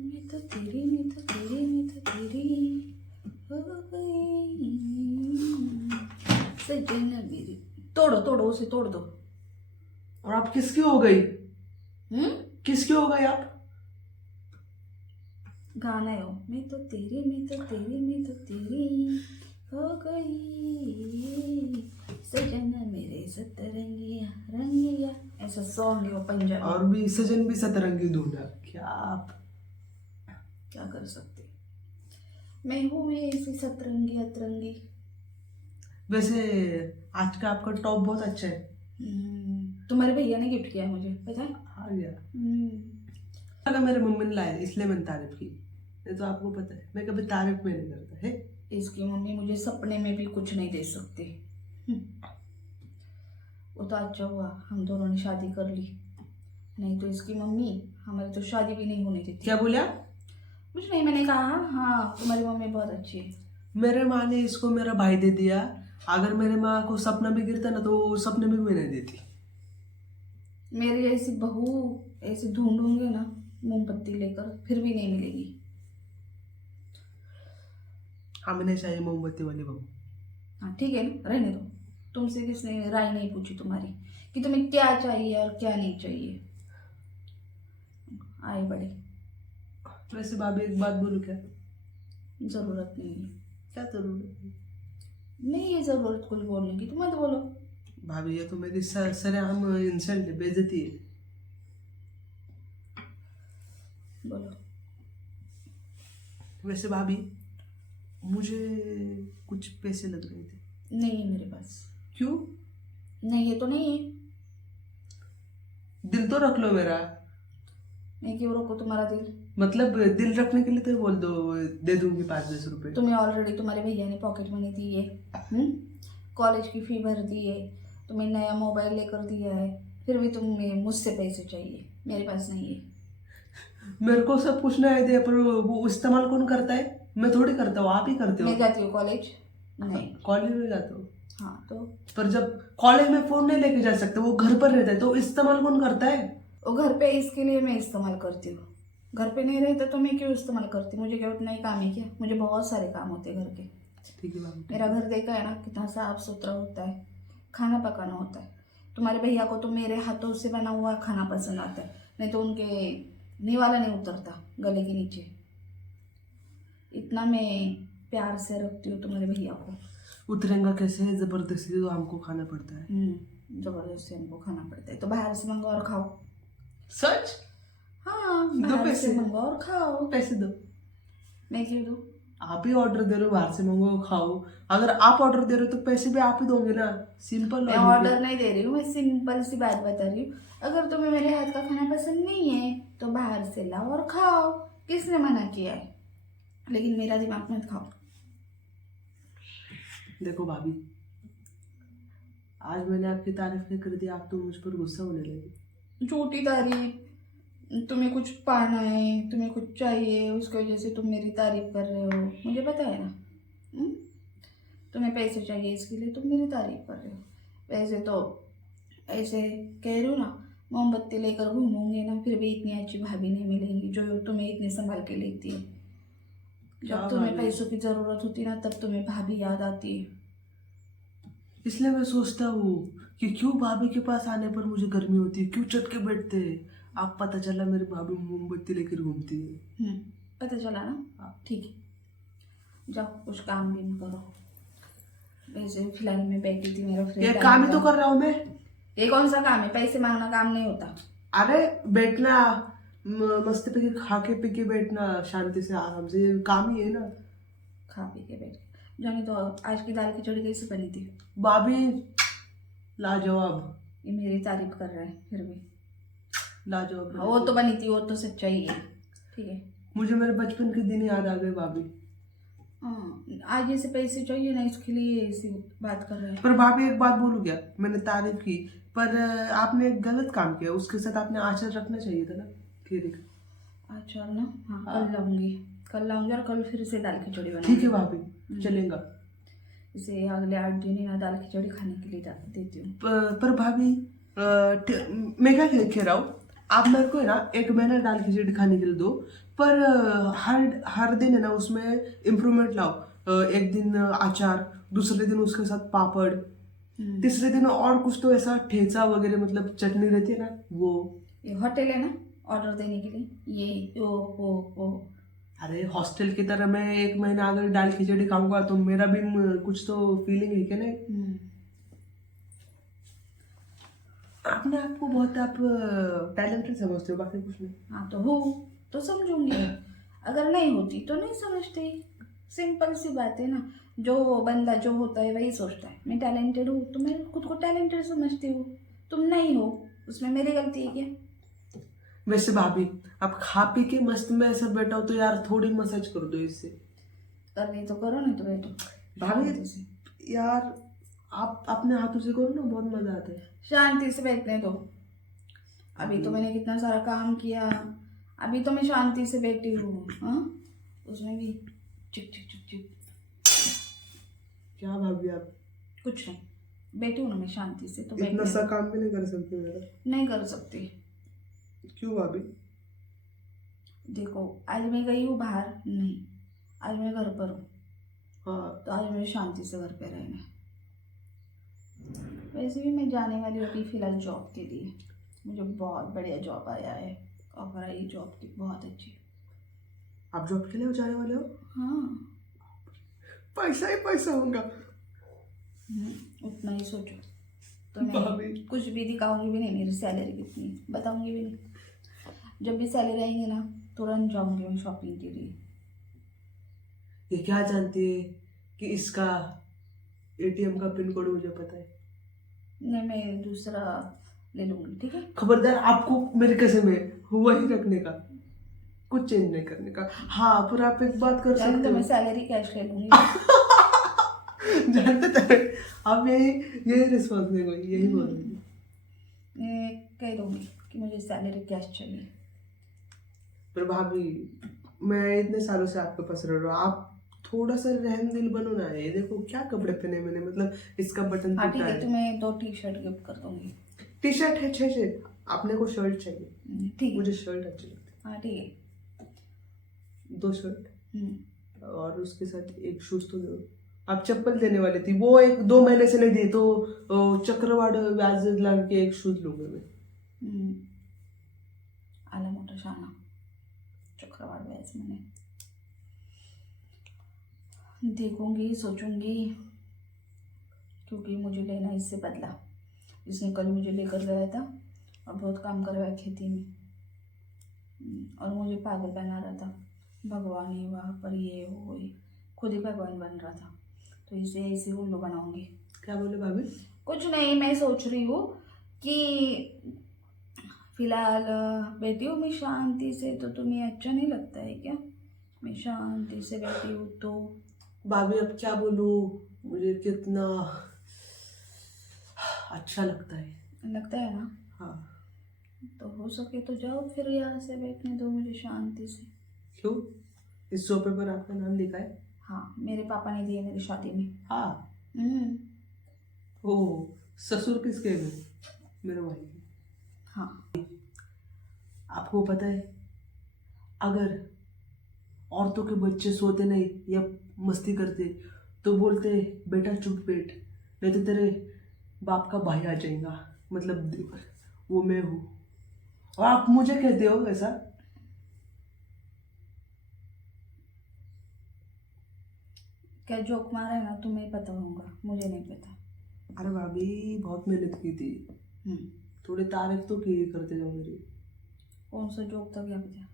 मैं तो तेरी हो गई सजन मेरी। तोड़ो तोड़ो उसे तोड़ दो। और आप किसकी हो गई? हम्म, किसकी हो गई आप? गाना है वो। मैं तो तेरी हो गई सजन मेरे सतरंगिया रंगिया, ऐसा सॉन्ग है वो पंजाबी। और भी सजन भी सतरंगी ढूंढा क्या आप? क्या कर सकते, मैं हूँ ऐसी सतरंगी अतरंगी। वैसे आज का आपका टॉप बहुत अच्छा है। तुम्हारे भैया ने गिफ्ट किया है मुझे, पता है। हाँ यार, अगर मेरे मम्मी ने लाया इसलिए मैंने तारीफ की, ये तो आपको पता है मैं कभी तारीफ में नहीं करता है। इसकी मम्मी मुझे सपने में भी कुछ नहीं दे सकती। वो तो अच्छा हुआ हम दोनों ने शादी कर ली, नहीं तो इसकी मम्मी हमारी तो शादी भी नहीं होने देती। क्या बोले आप? कुछ नहीं, मैंने कहा हाँ तुम्हारी मम्मी बहुत अच्छी है। मेरे माँ ने इसको मेरा भाई दे दिया। अगर मेरे माँ को सपना भी गिरता ना तो वो सपने में भी नहीं देती। मेरी ऐसी बहू ऐसे ढूंढूंगे ना मोमबत्ती लेकर, फिर भी नहीं मिलेगी। हमें नहीं चाहिए मोमबत्ती वाली बहू। हाँ ठीक है ना, रहने दो। तुमसे किसने राय नहीं पूछी तुम्हारी कि तुम्हें क्या चाहिए और क्या नहीं चाहिए। आए बड़े। वैसे भाभी एक बात बोलूं क्या? जरूरत नहीं है। क्या जरूरत? नहीं है जरूरत कुछ बोलने की, तुम मत बोलो। भाभी ये तो मेरी सरेआम इंसल्ट है, बेइज्जती है। बोलो। वैसे भाभी मुझे कुछ पैसे लग रहे थे। नहीं है मेरे पास। क्यों? नहीं है तो नहीं है। दिल तो रख लो मेरा। मैं क्यों रोको तुम्हारा दिल। मतलब दिल रखने के लिए तो बोल दो, दे दूंगी 5-10 रुपए। तुम्हें ऑलरेडी तुम्हारे भैया ने पॉकेट मनी दी है, कॉलेज की फी भर दी है, तुम्हें नया मोबाइल लेकर दिया है, फिर भी तुम्हें मुझसे पैसे चाहिए। मेरे पास नहीं है। मेरे को सब कुछ नहीं दे, पर वो इस्तेमाल कौन करता है? मैं थोड़ी करता हूँ, आप ही करते हो। मैं जाती हूँ कॉलेज। नहीं। कॉलेज में जाते हो? हाँ तो पर जब कॉलेज में फोन नहीं लेके जा सकते, वो घर पर रहता है, तो इस्तेमाल कौन करता है? वो घर पे इसके लिए मैं इस्तेमाल करती हूँ। घर पे नहीं रहता तो मैं क्यों इस्तेमाल करती, मुझे क्या उतना ही काम है क्या? मुझे बहुत सारे काम होते हैं घर के। ठीक है भाभी। मेरा घर देखा है ना कितना साफ सुथरा होता है, खाना पकाना होता है। तुम्हारे भैया को तो मेरे हाथों से बना हुआ खाना पसंद आता है, नहीं तो उनके निवाला नहीं उतरता गले के नीचे। इतना मैं प्यार से रखती हूँ तुम्हारे भैया को। उतरेंगा कैसे? जबरदस्ती तो हमको खाना पड़ता है। जबरदस्ती हमको खाना पड़ता है, तो बाहर से मंगाओ और खाओ। सच? हाँ दो बाहर पैसे? से मंगाओ और खाओ। पैसे दो। मैं क्यों दूँ? आप ही ऑर्डर दे रहे हो, बाहर से मंगो खाओ। अगर आप ऑर्डर दे रहे हो तो पैसे भी आप ही दोगे ना। सिंपल मैं ऑर्डर नहीं दे रही हूँ, मैं सिंपल सी बात बता रही हूँ। अगर तुम्हें मेरे हाथ का खाना पसंद नहीं है तो बाहर से लाओ और खाओ, किसने मना किया है? लेकिन मेरा दिमाग मत खाओ। देखो भाभी, आज मैंने आपकी तारीफ नहीं कर दी, आप तो मुझ पर गुस्सा होने लगे। झूठी तारीफ। तुम्हें कुछ पाना है, तुम्हें कुछ चाहिए, उसकी वजह से तुम मेरी तारीफ कर रहे हो, मुझे पता है ना। तुम्हें पैसे चाहिए इसके लिए तुम मेरी तारीफ कर रहे हो। वैसे तो ऐसे कह रही हो ना, मोमबत्ती लेकर घूमूंगी ना फिर भी इतनी अच्छी भाभी नहीं मिलेंगी जो तुम्हें इतने संभाल के लेती है। जब तुम्हें पैसों की जरूरत होती है ना तब तुम्हें भाभी याद आती है। इसलिए मैं सोचता हूँ कि क्यों भाभी के पास आने पर मुझे गर्मी होती है, क्यों चटके बैठते हैं। आप पता चला मेरी भाभी मोमबत्ती लेकर घूमती है। पता चला ना? ठीक है, जाओ कुछ काम भी करो। वैसे फिलहाल मैं बैठी थी, मेरा फ्रेंड ये काम ही तो कर रहा हूँ मैं। ये कौन सा काम है? पैसे मांगना काम नहीं होता। अरे बैठना, मस्त पे खा के पी के बैठना शांति से आराम से, ये काम ही है ना। खा पी के बैठ जानी। तो आज की दाल खिचड़ी कैसे बनी थी? भाभी लाजवाब। ये मेरी तारीफ कर रहा है फिर भी। लाजवाब। हाँ, वो तो बनी थी, वो तो सच्चाई है। ठीक है। मुझे मेरे बचपन के दिन याद आ गए भाभी। हाँ, आज ऐसे पैसे चाहिए ना इसके लिए ऐसी बात कर रहे हैं। पर भाभी एक बात बोलूं क्या? मैंने तारीफ की, पर आपने एक गलत काम किया, उसके साथ आपने आचरण रखना चाहिए था ना। खीर का अच्छा ना। हाँ कल लाऊंगी और कल फिर से दाल खिचड़ी बनाऊंगी। ठीक है भाभी, चलेगा। इसे अगले 8 दिन ही ना दाल खिचड़ी खाने के लिए देती हूँ। पर भाभी मैं क्या कह रहा हूँ, आप मेरे को है ना 1 महीना दाल खिचड़ी खाने के लिए दो, पर हर हर दिन है ना उसमें इम्प्रूवमेंट लाओ। एक दिन अचार, दूसरे दिन उसके साथ पापड़, तीसरे दिन और कुछ तो ऐसा ठेचा वगैरह, मतलब चटनी रहती है ना वो। ये होटल है ना ऑर्डर देने के लिए, ये ओ। अरे हॉस्टल की तरह मैं 1 महीना अगर दाल खिचड़ी खाऊंगा तो मेरा भी कुछ तो फीलिंग है क्या नहीं। अपने आप को बहुत आप टैलेंटेड समझते हो, बाकी कुछ नहीं। हाँ तो हो तो समझूंगी, अगर नहीं होती तो नहीं समझती। सिंपल सी बात है ना। जो बंदा जो होता है वही सोचता है। मैं टैलेंटेड हूँ तो मैं खुद को टैलेंटेड समझती हूँ। तुम नहीं हो, उसमें मेरी गलती है क्या? वैसे भाभी, आप खा पी के मस्त में ऐसा बैठा हो तो यार थोड़ी मसाज कर दो इससे। करनी तो करो, नहीं तो बैठो भाभी शांति से। यार आप अपने हाथों से करो ना, बहुत मजा आता है। शांति से बैठने दो। अभी तो मैंने कितना सारा काम किया, अभी तो मैं शांति से बैठी हूँ। हाँ, उसमें भी चिक चिक चिक चिक। क्या भाभी आप कुछ नहीं, बैठी हूँ ना मैं शांति से, तो इतना बैठने सा दो। काम भी नहीं कर सकते मेरा? नहीं कर सकती। क्यों भाभी? देखो, आज मैं गई हूँ बाहर नहीं, आज मैं घर पर हूँ, हाँ, तो आज मुझे शांति से घर पे रहना है। वैसे भी मैं जाने वाली हूँ अभी फिलहाल जॉब के लिए। मुझे बहुत बढ़िया जॉब आया है, ऑफर आई जॉब की, बहुत अच्छी। आप जॉब के लिए जाने वाले हो? हाँ। पैसा ही पैसा होगा। उतना ही सोचो। तो भाभी। मैं कुछ भी दिखाऊंगी भी नहीं मेरी सैलरी कितनी है, बताऊंगी भी नहीं। जब भी सैलरी आएंगे ना तुरंत जाऊंगी मैं शॉपिंग के लिए। ये क्या जानती है कि इसका एटीएम का पिन कोड मुझे पता है? नहीं, मैं दूसरा ले लूंगी, ठीक है। खबरदार, आपको मेरे कसम है वही रखने का, कुछ चेंज नहीं करने का। हाँ, पर आप एक बात कर जाने सकते तो मैं हो। सैलरी कैश ले लूंगी। जानते थे आप, यही रिस्पॉन्स देंगे, यही बोल रहे थे। मैं कह दूंगी कि मुझे सैलरी कैश चाहिए। पर भाभी, मैं इतने सालों से आपके पास रह रहा हूँ, आप थोड़ा सा रहम दिल बनो ना। ये देखो क्या कपड़े पहने मैंने, मतलब इसका बटन हाँ टूटा ठीक है, है। तुम्हें 2 टी-शर्ट गिफ्ट कर दूंगी। टी शर्ट है 6 अपने को शर्ट चाहिए। ठीक है। मुझे शर्ट अच्छी लगती हाँ ठीक है। है। 2 शर्ट हम्म, और उसके साथ एक शूज तो दो। आप चप्पल देने वाली थी, वो 1-2 महीने से नहीं दी, तो चक्रवाड़ व्याज लगा के एक शूज लूंगा मैं। आला मोठा शाना चक्रवाड़ व्याज मैंने देखूंगी, सोचूंगी, क्योंकि मुझे लेना इससे बदला। इसने कल मुझे लेकर गया था और बहुत काम करवाया खेती में। और मुझे पागल बना रहा था, भगवान है वहाँ पर, ये वो ये, खुद ही भगवान बन रहा था। तो इसे ऐसे उल्लू बनाऊंगी। क्या बोले भाभी? कुछ नहीं, मैं सोच रही हूँ कि फिलहाल बैठी हूँ मैं शांति से, तो तुम्हें अच्छा नहीं लगता है क्या? मैं शांति से बैठी हूँ तो। भाभी अब क्या बोलूँ, मुझे कितना अच्छा लगता है ना? हाँ। तो हो सके तो जाओ फिर, यहाँ से बैठने दो मुझे शांति से। क्यों? इस सोफे पर आपका नाम लिखा है? हाँ, मेरे पापा ने दिए मेरी शादी में। हाँ। हम्म। ओ, ससुर किसके हैं? मेरे भाई के। हाँ। आपको पता है, अगर औरतों के बच्चे सोते नहीं या मस्ती करते तो बोलते बेटा चुप बैठ, नहीं तो तेरे बाप का भाई आ जाएगा, मतलब वो मैं हूँ। और आप मुझे कहते हो ऐसा? क्या जोक मारा है ना, तुम्हें पता होगा, मुझे नहीं पता। अरे भाभी, बहुत मेहनत की थी, थोड़ी तारीफ तो की करते जाओ मेरी। कौन सा जोक था, क्या पता?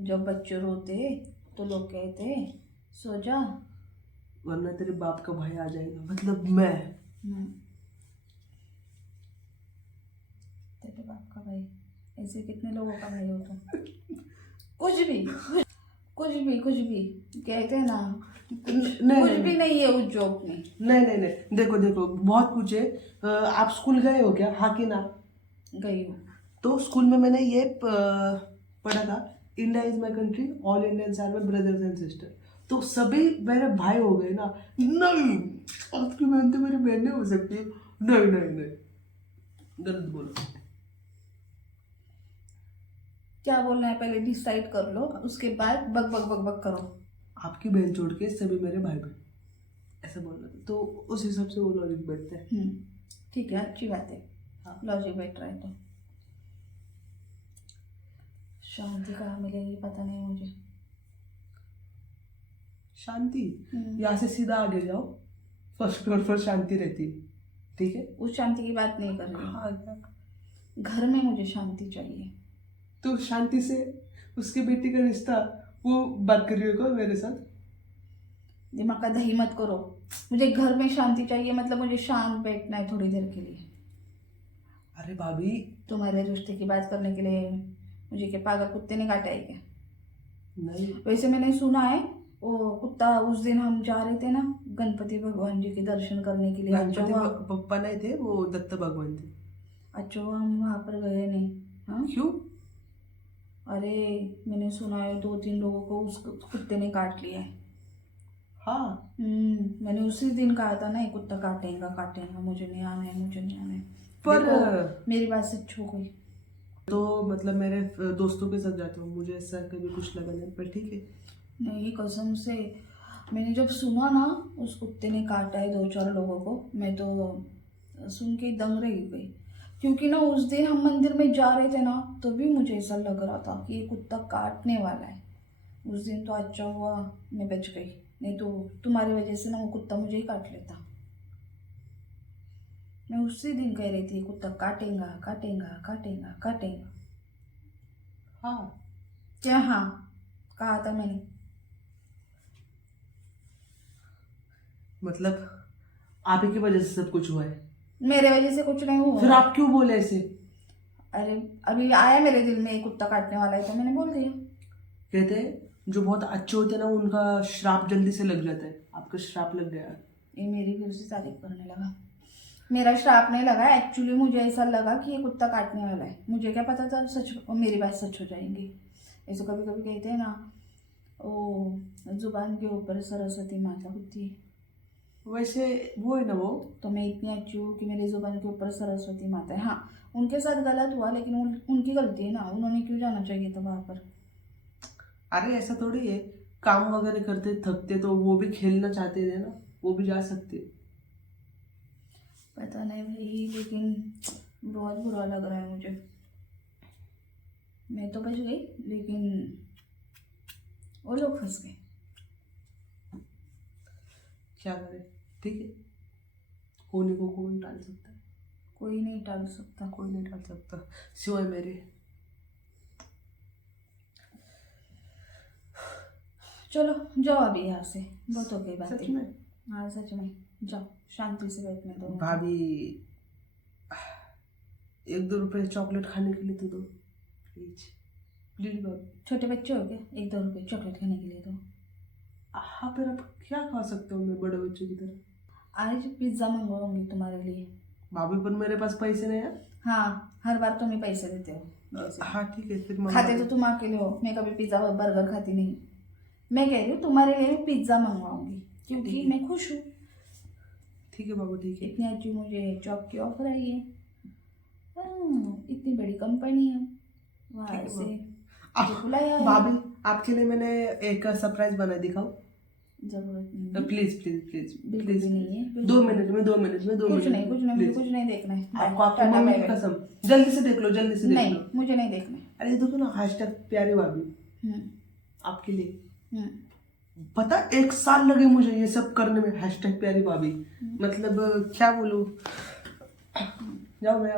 जब बच्चे रोते तो लोग कहते सो जा, वरना तेरे बाप का भाई आ जाएगा, मतलब मैं। तेरे बाप का भाई? ऐसे कितने लोगों का भाई हो तुम? कुछ भी कहते हैं ना, कुछ भी नहीं है उस जोक में। नहीं, देखो बहुत कुछ है। आप स्कूल गए हो क्या? हाँ कि ना? गई हूँ। तो स्कूल में मैंने ये पढ़ा था, India is my country, all Indians are my brothers and sister. तो सभी मेरे भाई हो गए ना? नहीं, आपकी बहन तो मेरी बहन नहीं हो सकती। नहीं, गलत बोलो। क्या बोलना है पहले डिसाइड कर लो, उसके बाद बक बक बक बक करो। आपकी बहन छोड़ के सभी मेरे भाई बहन, ऐसा बोलना तो उस हिसाब से वो लॉजिक बैठता है। ठीक है, अच्छी बात है। हाँ। लॉजिक बैठ रहा है तो। शांति कहाँ मिलेगी पता नहीं मुझे। शांति, यहाँ से सीधा आगे जाओ, फर्स्ट फ्लोर पर शांति रहती है, ठीक है। उस शांति की बात नहीं कर रही हूँ। हाँ, घर में मुझे शांति चाहिए। तो शांति से उसके बेटी का रिश्ता वो बात कर रही हो क्या मेरे साथ? दिमाग का दही मत करो। मुझे घर में शांति चाहिए, मतलब मुझे शांत बैठना है थोड़ी देर के लिए। अरे भाभी, तुम्हारे रिश्ते की बात करने के लिए मुझे क्या पागल कुत्ते ने काटा है क्या? नहीं, वैसे मैंने सुना है वो कुत्ता, उस दिन हम जा रहे थे ना गणपति भगवान जी के दर्शन करने के लिए। गणपति पप्पा नहीं थे, वो दत्त भगवान थे। अच्छा, हम वहाँ पर गए नहीं। हाँ, क्यों? अरे मैंने सुना है 2-3 लोगों को उस कुत्ते ने काट लिया है। हाँ, मैंने उसी दिन कहा था ना ये कुत्ता काटेगा काटेगा, मुझे नहीं आना है, मुझे नहीं आना है। पर देखो, मेरी बात सच हो गई। तो मतलब मेरे दोस्तों के साथ जाता हूँ, मुझे ऐसा कभी कुछ लगा नहीं, पर ठीक है। नहीं, कसम से मैंने जब सुना ना उस कुत्ते ने काटा है 2-4 लोगों को, मैं तो सुन के दंग रह गई। क्योंकि ना उस दिन हम मंदिर में जा रहे थे ना, तो भी मुझे ऐसा लग रहा था कि ये कुत्ता काटने वाला है। उस दिन तो अच्छा हुआ मैं बच गई, नहीं तो तुम्हारी वजह से ना वो कुत्ता मुझे ही काट लेता। मैं उसी दिन कह रही थी कुत्ता काटेगा काटेगा काटेगा काटेगा। हाँ, क्या हाँ कहा था मैंने? मतलब आप ही की वजह से सब कुछ हुआ है। मेरे वजह से कुछ नहीं हुआ। फिर आप क्यों बोले ऐसे? अरे अभी आया मेरे दिल में ये कुत्ता काटने वाला है तो मैंने बोल दिया। कहते हैं जो बहुत अच्छे होते हैं ना उनका श्राप जल्दी से लग जाता है, आपका श्राप लग गया। ये मेरी भी उसी तारीफ करने लगा। मेरा श्राप नहीं लगा, एक्चुअली मुझे ऐसा लगा कि ये कुत्ता काटने वाला है। मुझे क्या पता था सच मेरी बात सच हो जाएंगी। ऐसे कभी कभी कहते हैं ना, ओ जुबान के ऊपर सरस्वती माता होती है। वैसे वो है ना वो, तो मैं इतनी अच्छी हूँ कि मेरी जुबान के ऊपर सरस्वती माता है। हाँ, उनके साथ गलत हुआ लेकिन उनकी गलती है ना, उन्होंने क्यों जाना चाहिए था वहाँ पर। अरे ऐसा थोड़ी है, काम वगैरह करते थकते तो वो भी खेलना चाहते थे ना, वो भी जा सकते। पता नहीं भाई, लेकिन बहुत बुरा लग रहा है मुझे। मैं तो बच गई लेकिन वो लोग फंस गए। क्या करें, ठीक है, होने को कौन टाल सकता है? कोई नहीं टाल सकता। कोई नहीं टाल सकता सिवाय मेरे। चलो जाओ अभी यहाँ से, बहुत हो गई सच बातें। में हाँ सच में, जाओ शांति से बैठने दो मुझे। भाभी, 1-2 रुपए चॉकलेट खाने के लिए तो दो प्लीज, प्लीज भाभी। छोटे बच्चे हो क्या, 1-2 रुपये चॉकलेट खाने के लिए दो? हाँ, फिर आप क्या खा सकते हो मैं बड़े बच्चों की तरह? आज पिज्ज़ा मंगवाऊंगी तुम्हारे लिए। भाभी पर मेरे पास पैसे नहीं है। हाँ, हर बार तुम ही पैसे देते हो जैसे। हाँ ठीक है, फिर खाते तो तुम अकेले हो, मैं कभी पिज्ज़ा बर्गर खाती नहीं। मैं कह रही हूँ तुम्हारे लिए पिज्ज़ा मंगवाऊंगी क्योंकि मैं खुश हूँ। ठीक है बाबू, ठीक है। इतनी अच्छी मुझे जॉब की ऑफर आई है। इतनी बड़ी कंपनी है, वहाँ ठीक है से आप मुझे बुलाया है। भाभी, आपके लिए मैंने एक सरप्राइज बना, दिखाओ जरूरत नहीं है। प्लीज प्लीज प्लीज बिल्कुल प्लीज। भी नहीं है, बिल्कुल 2 मिनट में, 2 मिनट में, 2 कुछ मिनट नहीं, कुछ नहीं, मुझे प्लीज। कुछ नहीं देखना है। आपको आपकी टाटा, मम्मी बाय की बाय। कसम, जल्दी से देख लो, जल्दी से देख नहीं, लो। मुझे नहीं देखना है। अरे देखो ना, हैशटैग प्यारे भाभी हम्म, आपके लिए। हम्म, पता 1 साल लगे मुझे ये सब करने में, हैशटैग प्यारी भाभी। मतलब क्या बोलूं। जाओ, मैं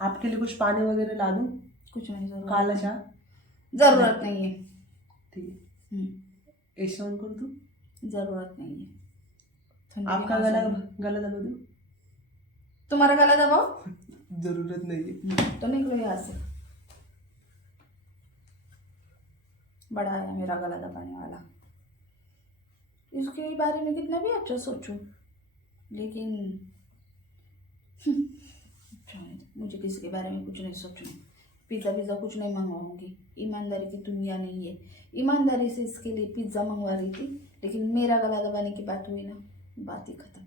आपके लिए कुछ पानी वगैरह ला दूं? कुछ नहीं, जरूरत काला चाह? जरूरत नहीं है। ठीक है, एसी ऑन कर दूं? जरूरत नहीं है। ठंडी आपका के गला मौसम में। गला दबा दूं? तुम्हारा गला दबाओ जरूरत नहीं है। तो निकलो यहाँ से। बड़ा है मेरा गला दबाने वाला। इसके बारे में कितना भी अच्छा सोचूं लेकिन मुझे किसी के बारे में कुछ नहीं सोचना। पिज़्ज़ा कुछ नहीं मंगवाऊंगी, ईमानदारी की दुनिया नहीं है। ईमानदारी से इसके लिए पिज़्ज़ा मंगवा रही थी लेकिन मेरा गला दबाने की बात हुई ना, बात ही खत्म।